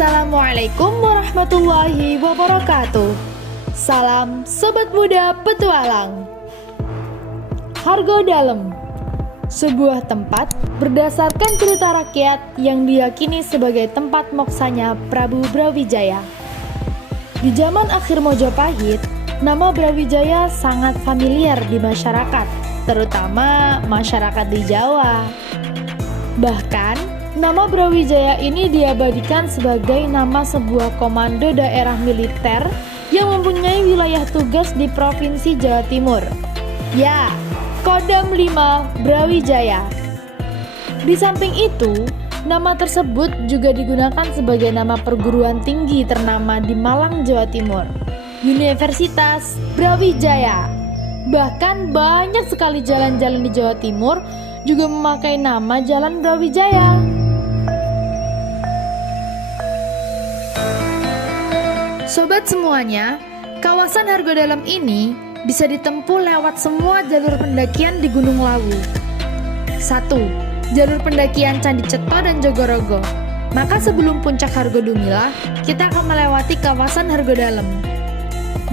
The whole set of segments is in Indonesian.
Assalamualaikum warahmatullahi wabarakatuh. Salam Sobat Muda Petualang. Hargo Dalem, sebuah tempat berdasarkan cerita rakyat yang diyakini sebagai tempat moksanya Prabu Brawijaya. Di zaman akhir Mojopahit, nama Brawijaya sangat familiar di masyarakat, terutama masyarakat di Jawa. Bahkan, nama Brawijaya ini diabadikan sebagai nama sebuah komando daerah militer yang mempunyai wilayah tugas di Provinsi Jawa Timur. Ya, Kodam 5 Brawijaya. Di samping itu, nama tersebut juga digunakan sebagai nama perguruan tinggi ternama di Malang, Jawa Timur, Universitas Brawijaya. Bahkan banyak sekali jalan-jalan di Jawa Timur juga memakai nama Jalan Brawijaya. Sobat semuanya, kawasan Hargo Dalem ini bisa ditempuh lewat semua jalur pendakian di Gunung Lawu. 1. Jalur pendakian Candi Ceto dan Jogorogo. Maka sebelum puncak Hargo Dumilah, kita akan melewati kawasan Hargo Dalem.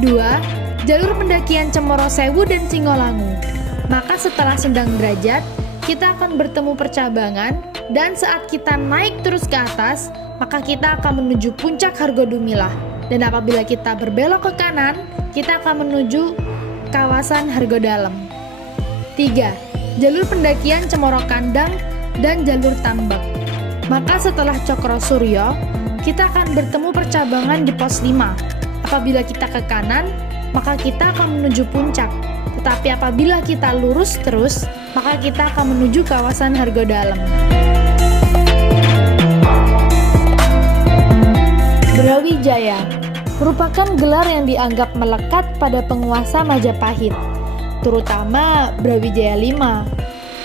2. Jalur pendakian Cemoro Sewu dan Singolangu. Maka setelah Sendang Derajat, kita akan bertemu percabangan, dan saat kita naik terus ke atas, maka kita akan menuju puncak Hargo Dumilah. Dan apabila kita berbelok ke kanan, kita akan menuju kawasan Hargo Dalem. 3. Jalur pendakian Cemoro Kandang dan jalur tambak. Maka setelah Cokro Suryo, kita akan bertemu percabangan di pos 5. Apabila kita ke kanan, maka kita akan menuju puncak. Tetapi apabila kita lurus terus, maka kita akan menuju kawasan Hargo Dalem. Brawijaya merupakan gelar yang dianggap melekat pada penguasa Majapahit, terutama Brawijaya V.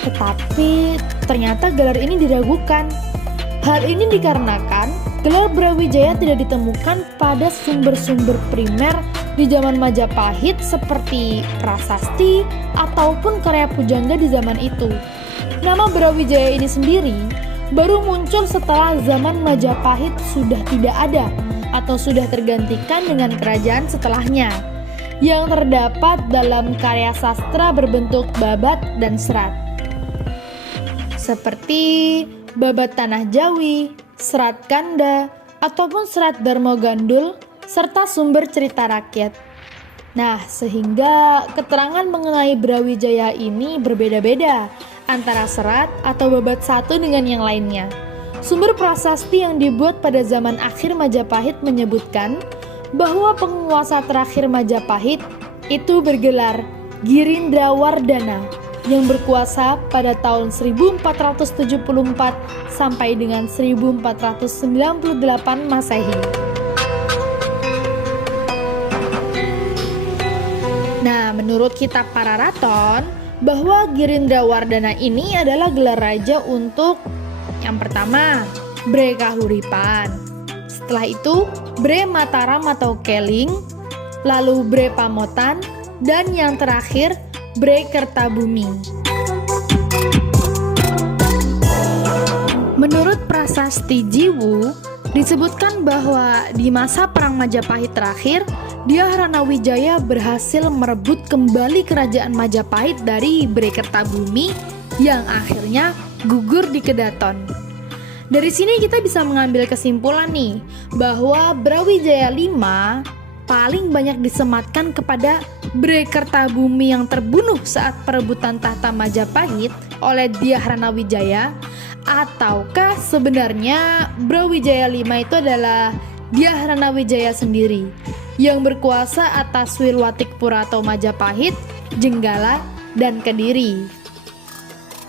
Tetapi ternyata gelar ini diragukan. Hal ini dikarenakan gelar Brawijaya tidak ditemukan pada sumber-sumber primer di zaman Majapahit seperti prasasti ataupun karya pujangga di zaman itu. Nama Brawijaya ini sendiri baru muncul setelah zaman Majapahit sudah tidak ada atau sudah tergantikan dengan kerajaan setelahnya, yang terdapat dalam karya sastra berbentuk babat dan serat, seperti Babat Tanah Jawi, Serat Kanda, ataupun Serat Darmo Gandul, serta sumber cerita rakyat. Nah, sehingga keterangan mengenai Brawijaya ini berbeda-beda antara serat atau babat satu dengan yang lainnya. Sumber prasasti yang dibuat pada zaman akhir Majapahit menyebutkan bahwa penguasa terakhir Majapahit itu bergelar Girindrawardhana yang berkuasa pada tahun 1474 sampai dengan 1498 Masehi. Nah, menurut kitab Pararaton, bahwa Girindrawardhana ini adalah gelar raja untuk yang pertama, Bre Kahuripan. Setelah itu, Bre Mataram atau Keling, lalu Bre Pamotan, dan yang terakhir, Bre Kertabumi. Menurut prasasti Jiwu, disebutkan bahwa di masa Perang Majapahit terakhir, Dyahrana Wijaya berhasil merebut kembali kerajaan Majapahit dari Bre Kertabumi yang akhirnya gugur di Kedaton. Dari sini kita bisa mengambil kesimpulan nih bahwa Brawijaya V paling banyak disematkan kepada Bre Kertabumi yang terbunuh saat perebutan tahta Majapahit oleh Dyahrana Wijaya, ataukah sebenarnya Brawijaya V itu adalah Dyahrana Wijaya sendiri yang berkuasa atas Wilwatikpura atau Majapahit, Jenggala, dan Kediri.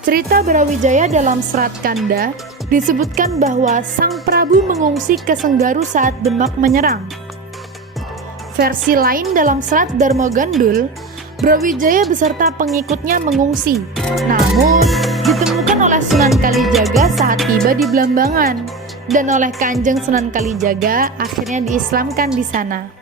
Cerita Brawijaya dalam Serat Kanda disebutkan bahwa Sang Prabu mengungsi ke Senggaru saat Demak menyerang. Versi lain dalam Serat Darmo Gandul, Brawijaya beserta pengikutnya mengungsi, namun ditemukan oleh Sunan Kalijaga saat tiba di Blambangan, dan oleh Kanjeng Sunan Kalijaga akhirnya diislamkan di sana.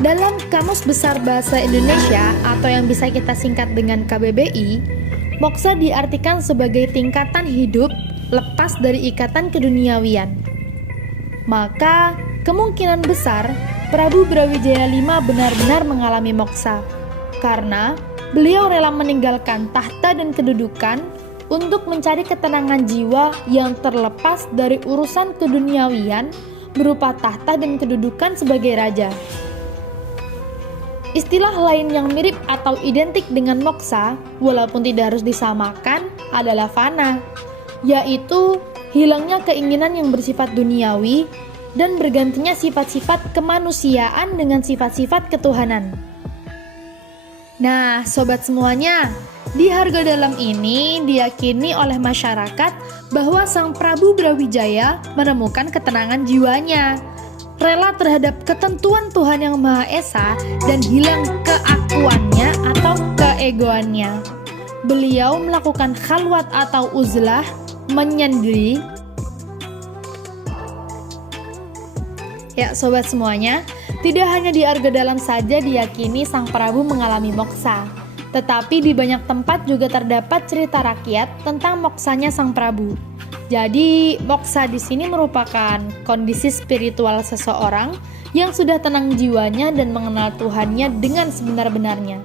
Dalam Kamus Besar Bahasa Indonesia atau yang bisa kita singkat dengan KBBI, Moksa diartikan sebagai tingkatan hidup lepas dari ikatan keduniawian. Maka, kemungkinan besar Prabu Brawijaya V benar-benar mengalami moksa, karena beliau rela meninggalkan tahta dan kedudukan untuk mencari ketenangan jiwa yang terlepas dari urusan keduniawian berupa tahta dan kedudukan sebagai raja. Istilah lain yang mirip atau identik dengan moksa, walaupun tidak harus disamakan, adalah fana, yaitu hilangnya keinginan yang bersifat duniawi dan bergantinya sifat-sifat kemanusiaan dengan sifat-sifat ketuhanan. Nah, sobat semuanya, di Harga Dalam ini diyakini oleh masyarakat bahwa Sang Prabu Brawijaya menemukan ketenangan jiwanya, rela terhadap ketentuan Tuhan Yang Maha Esa dan hilang keakuannya atau keegoannya. Beliau melakukan khalwat atau uzlah, menyendiri. Ya, sobat semuanya, tidak hanya di Arga Dalam saja diyakini Sang Prabu mengalami moksa, tetapi di banyak tempat juga terdapat cerita rakyat tentang moksanya Sang Prabu. Jadi, moksa di sini merupakan kondisi spiritual seseorang yang sudah tenang jiwanya dan mengenal Tuhannya dengan sebenar-benarnya.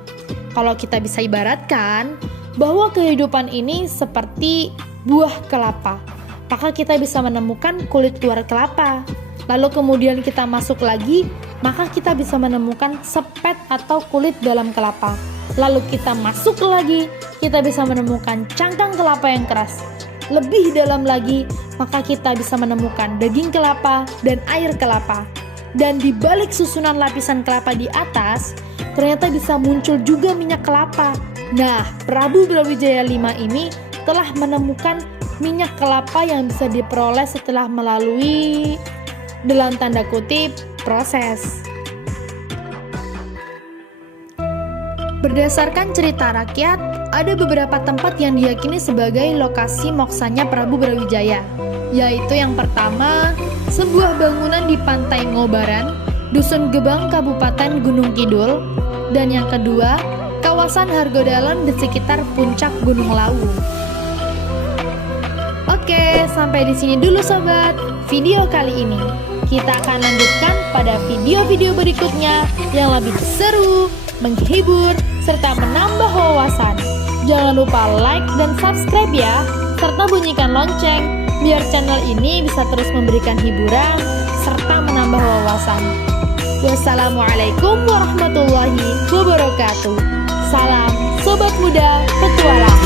Kalau kita bisa ibaratkan bahwa kehidupan ini seperti buah kelapa, maka kita bisa menemukan kulit luar kelapa. Lalu kemudian kita masuk lagi, maka kita bisa menemukan sepet atau kulit dalam kelapa. Lalu kita masuk lagi, kita bisa menemukan cangkang kelapa yang keras. Lebih dalam lagi, maka kita bisa menemukan daging kelapa dan air kelapa. Dan di balik susunan lapisan kelapa di atas, ternyata bisa muncul juga minyak kelapa. Nah, Prabu Brawijaya V ini telah menemukan minyak kelapa yang bisa diperoleh setelah melalui, dalam tanda kutip, proses. Berdasarkan cerita rakyat, ada beberapa tempat yang diyakini sebagai lokasi moksanya Prabu Brawijaya, yaitu yang pertama, sebuah bangunan di Pantai Ngobaran, Dusun Gebang, Kabupaten Gunung Kidul, dan yang kedua, kawasan Hargodaland di sekitar puncak Gunung Lawu. Oke, sampai di sini dulu sobat video kali ini. Kita akan lanjutkan pada video-video berikutnya yang lebih seru, menghibur, serta menambah wawasan. Jangan lupa like dan subscribe ya, serta bunyikan lonceng biar channel ini bisa terus memberikan hiburan serta menambah wawasan. Wassalamualaikum warahmatullahi wabarakatuh. Salam Sobat Muda Petualang.